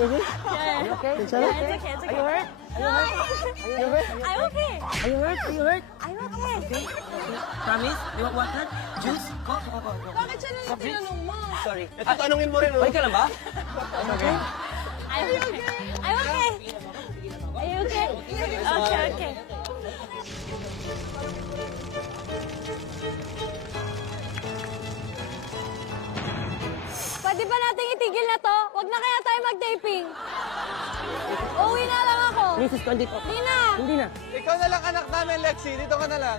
Baby? Yeah. Are you okay? Yeah, it's okay. Are you hurt? Are you hurt? Are you hurt? I'm okay. Are you hurt? Are you hurt? I'm okay. Promise? You want water? Juice? Coke? Bakit siya lang yung tinanong mo? Sorry. Ito, tanungin mo rin, Okay ka lang ba? Okay. I'm okay. I'm okay. Are you okay? Okay, okay. Pwede ba nating itigil na to? Huwag na kaya tayo mag-taping. Uwi na lang ako. Mrs. Condit. Hindi na. Hindi na. Ikaw na lang anak namin, Lexi. Dito ka na lang.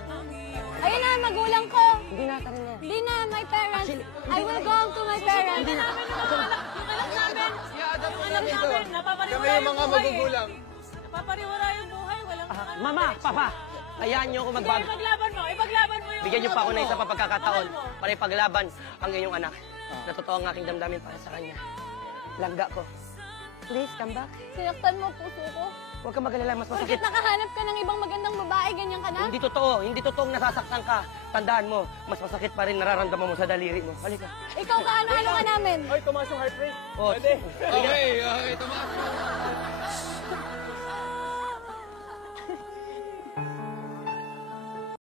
Ayun na, magulang ko. Hindi na, tara na. Hindi na, my parents. Actually, I will go home to my parents. Hindi na. Yung anak namin. Yung anak namin. Kami Napapariwara yung yung mga buhay. magugulang. Napapariwara yung buhay. Walang Mama, Papa, hayaan niyo ako magbago. Ipaglaban mo. Ipaglaban mo yung Bigyan niyo pa ako ng isa pa pagkakataon Mahal mo. para ipaglaban ang inyong anak. Na totoo ang aking damdamin para sa kanya. Langga ko. Please, come back. Sinaktan mo puso ko. Huwag kang mag-alala, mas masakit. Bakit nakahanap ka ng ibang magandang babae, ganyan ka na? Hindi totoo. Hindi totoong nasasaktan ka. Tandaan mo, mas masakit pa rin nararamdaman mo sa daliri mo. Halika. Ikaw ka ano ka namin? Hoy, tumaas yung heart rate. Oh, Okay, okay, tumaas.